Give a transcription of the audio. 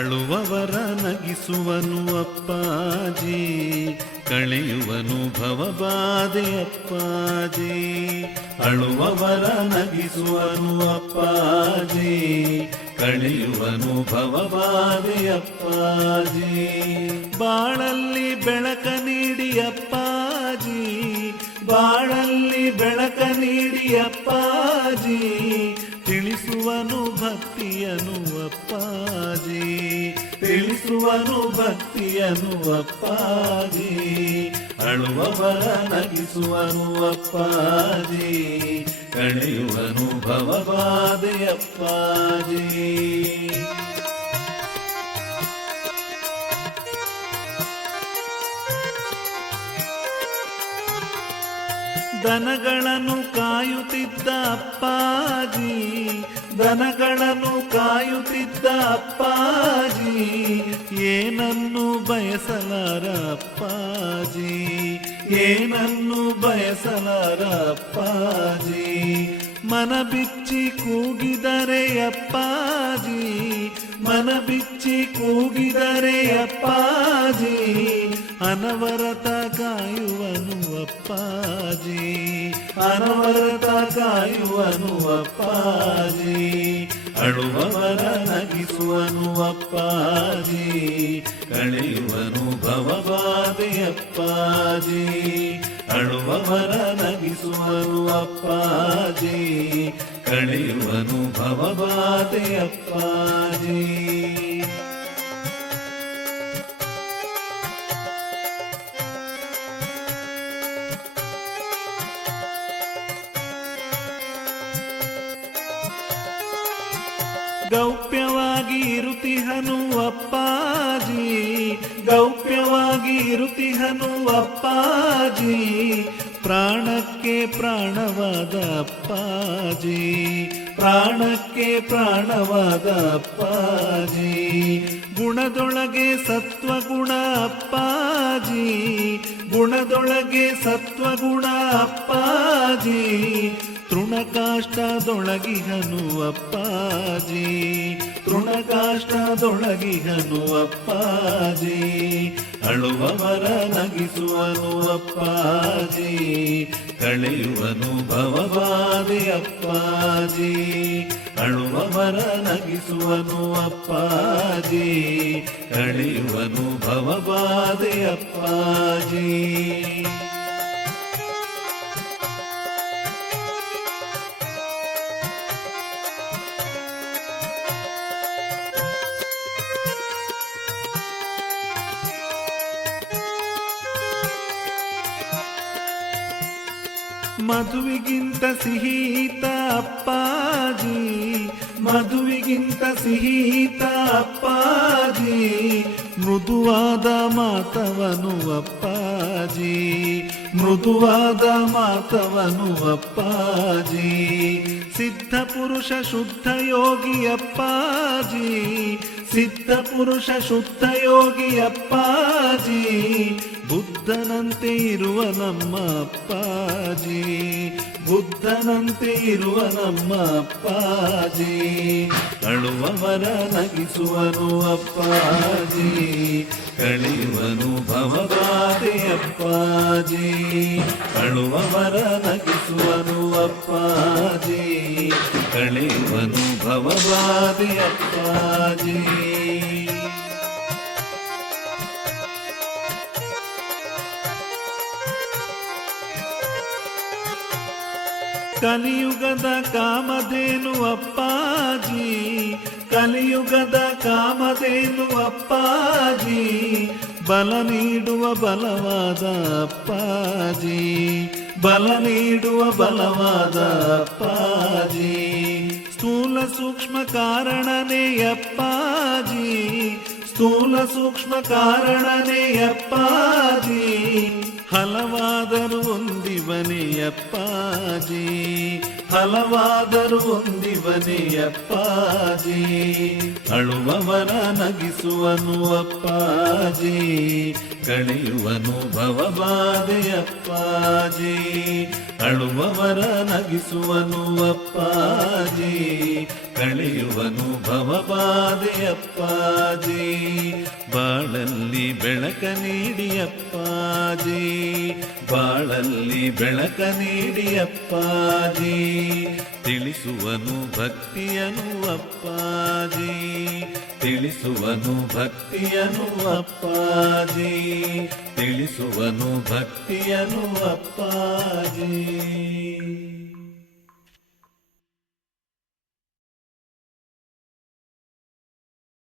ಅಳುವವರ ನಗಿಸುವನು ಅಪ್ಪಾಜಿ, ಕಳೆಯುವನು ಭವಬಾಧೆ ಅಪ್ಪಾಜಿ. ಅಳುವವರ ನಗಿಸುವನು ಅಪ್ಪಾಜಿ, ಕಳೆಯುವನು ಭವಬಾಧೆ ಅಪ್ಪಾಜಿ. ಬಾಳಲ್ಲಿ ಬೆಳಕ ನೀಡಿ ಅಪ್ಪಾಜಿ, ಬಾಳಲ್ಲಿ ಬೆಳಕ ನೀಡಿ ಅಪ್ಪಾಜಿ. ತಿಳಿಸುವನು ಭಕ್ತಿಯನು ಅಪ್ಪಾಜಿ. ತಿಳಿಸುವನು ಭಕ್ತಿಯನು ಅಪ್ಪಾಜಿ. ಅಳುವವರ ನಗಿಸುವನು ಅಪ್ಪಾಜಿ. ಕಳೆಯುವನು ಭವಬಾಧೆ ಅಪ್ಪಾಜಿ. ದನಗಳನ್ನು ಕಾಯುತ್ತಿದ್ದ ಅಪ್ಪಾಜಿ. ದನಗಳನ್ನು ಕಾಯುತ್ತಿದ್ದ ಅಪ್ಪಾಜಿ, ಏನನ್ನು ಬಯಸಲಾರ ಅಪ್ಪಾಜಿ ಏನನ್ನು ಬಯಸಲಾರ ಅಪ್ಪಾಜಿ ಮನ ಬಿಚ್ಚಿ ಕೂಗಿದರೆ ಅಪ್ಪಾಜಿ ಮನ ಬಿಚ್ಚಿ ಕೂಗಿದರೆ ಅಪ್ಪಾಜಿ, ಅನವರತ ಕಾಯುವನು ಅಪ್ಪಾಜಿ. ಅನವರತ ಕಾಯುವನು ಅಪ್ಪಾಜಿ ಅಳುವವರ ನಗಿಸುವನು ಅಪ್ಪಾಜಿ ಕಳೆಯುವನು ಭವಬಾಧೆ ಅಪ್ಪಾಜಿ ಅಳುವವರ ನಗಿಸುವನು ಅಪ್ಪಾಜಿ ಕಳೆಯುವನು ಭವಬಾಧೆ ಗೌಪ್ಯವಾಗಿ ಇರುತಿಹನು ಅಪ್ಪಾಜಿ. ಗೌಪ್ಯವಾಗಿ ಇರುತಿಹನು ಅಪ್ಪಾಜಿ. ಪ್ರಾಣಕ್ಕೆ ಪ್ರಾಣವಾದ ಅಪ್ಪಾಜಿ. ಪ್ರಾಣಕ್ಕೆ ಪ್ರಾಣವಾದ ಅಪ್ಪಾಜಿ. ಗುಣದೊಳಗೆ ಸತ್ವಗುಣ ಅಪ್ಪಾಜಿ. ಗುಣದೊಳಗೆ ಸತ್ವಗುಣ ಅಪ್ಪಾಜಿ. ತೃಣಕಾಷ್ಟದೊಳಗಿಹನು ಅಪ್ಪಾಜಿ. ತೃಣಕಾಷ್ಟದೊಳಗಿಹನು ಅಪ್ಪಾಜಿ. ಅಳುವವರ ನಗಿಸುವನು ಅಪ್ಪಾಜಿ. ಕಳೆಯುವನು ಭವಬಾಧೆ ಅಪ್ಪಾಜಿ. ಅಳುವವರ ನಗಿಸುವನು ಅಪ್ಪಾಜಿ. ಕಳೆಯುವನು ಭವಬಾಧೆ ಅಪ್ಪಾಜಿ. ಮಧುವಿಗಿಂತ ಸಿಹಿತ ಅಪ್ಪಾಜಿ ಮಧುವಿಗಿಂತ ಸಿಹಿತ ಅಪ್ಪಾಜಿ ಮೃದುವಾದ ಮಾತವನು ಅಪ್ಪಾಜಿ, ಮೃದುವಾದ ಮಾತವನು ಅಪ್ಪಾಜಿ. ಸಿದ್ಧ ಪುರುಷ ಶುದ್ಧ ಯೋಗಿ ಅಪ್ಪಾಜಿ ಸಿದ್ಧ ಪುರುಷ ಶುದ್ಧ ಯೋಗಿ ಅಪ್ಪಾಜಿ ಬುದ್ಧನಂತೆ ಇರುವ ನಮ್ಮ ಅಪ್ಪಾಜಿ. ಬುದ್ಧನಂತೆ ಇರುವ ನಮ್ಮ ಅಪ್ಪಾಜಿ ಕಳುವವರ ನಗಿಸುವನು ಅಪ್ಪಾಜಿ, ಕಳೆಯುವನು ಭವಬಾಧೆ ಅಪ್ಪಾಜಿ ಕಳುವವರ ನಗಿಸುವನು ಅಪ್ಪಾಜಿ, ಕಳೆಯುವನು ಭವಬಾಧೆ ಅಪ್ಪಾಜಿ. ಕಲಿಯುಗದ ಕಾಮಧೇನು ಅಪ್ಪಾಜಿ, ಕಲಿಯುಗದ ಕಾಮಧೇನು ಅಪ್ಪಾಜಿ, ಬಲ ನೀಡುವ ಬಲವಾದ ಅಪ್ಪಾಜಿ, ಬಲ ನೀಡುವ ಬಲವಾದ ಅಪ್ಪಾಜಿ. ಸ್ಥೂಲ ಸೂಕ್ಷ್ಮ ಕಾರಣನೇ ಅಪ್ಪಾಜಿ, ಸ್ಥೂಲ ಸೂಕ್ಷ್ಮ ಕಾರಣನೇ ಅಪ್ಪಾಜಿ. ಹಲವಾದರೂ ಒಂದಿವನೆಯಪ್ಪಾಜಿ ಹಲವಾದರೂ ಒಂದಿವನೆಯಪ್ಪಾಜಿ ಅಳುವವರ ನಗಿಸುವನು ಅಪ್ಪಾಜಿ ಕಳೆಯುವನು ಭವಬಾಧೆಯಪ್ಪಾಜಿ ಅಳುವವರ ನಗಿಸುವನು ಅಪ್ಪಾಜಿ ಕಳೆಯುವನು ಭವಪಾದೆಯಪ್ಪಾಜಿ. ಬಾಳಲ್ಲಿ ಬೆಳಕ ನೀಡಿಯಪ್ಪಾಜಿ. ಬಾಳಲ್ಲಿ ಬೆಳಕ ನೀಡಿಯಪ್ಪಾಜಿ. ತಿಳಿಸುವನು ಭಕ್ತಿಯನು ಅಪ್ಪಾಜಿ. ತಿಳಿಸುವನು ಭಕ್ತಿಯನು ಅಪ್ಪಾಜಿ. ತಿಳಿಸುವನು ಭಕ್ತಿಯನು ಅಪ್ಪಾಜಿ.